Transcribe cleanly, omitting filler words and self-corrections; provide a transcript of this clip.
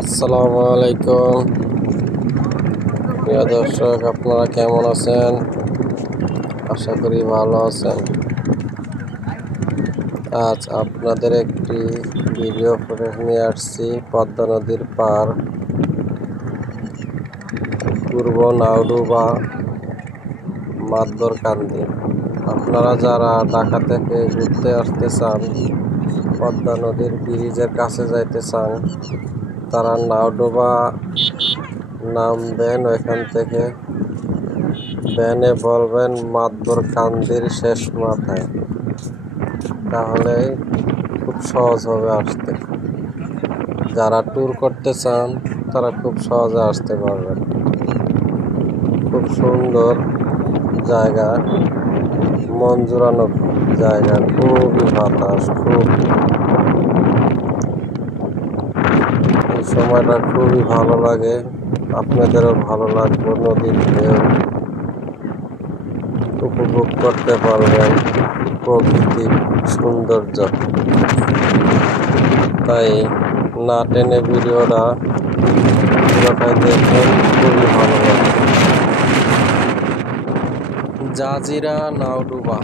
আসসালামু আলাইকুম প্রিয় দর্শক, আপনারা কেমন আছেন? আশা করি ভালো আছেন। আজ আপনাদের একটি ভিডিও ফুটেজ নিয়ে আসছি পদ্মা নদীর পার পূর্ব নাউডুবা মাতবরকান্দি। আপনারা যারা ঢাকা থেকে ঘুরতে আসতে চান, পদ্মা নদীর ব্রিজের কাছে যাইতে চান, তারা নাউডুবা নামবেন। ওইখান থেকে ভ্যানে বলবেন মাতবরকান্দির শেষ মাথায়, তাহলে খুব সহজ হবে আসতে। যারা ট্যুর করতে চান তারা খুব সহজে আসতে পারবেন। খুব সুন্দর জায়গা, মন জুড়ানো জায়গা, খুবই বাতাস, এই সময়টা খুবই ভালো লাগে। আপনাদেরও ভালো লাগবে, নদীর ঢেউ উপভোগ করতে পারবেন, প্রকৃতিক সৌন্দর্য। তাই না টেনে ভিডিওটা পুরোটাই দেখবেন, খুবই ভালো লাগবে। জাজিরা নাউডুবা।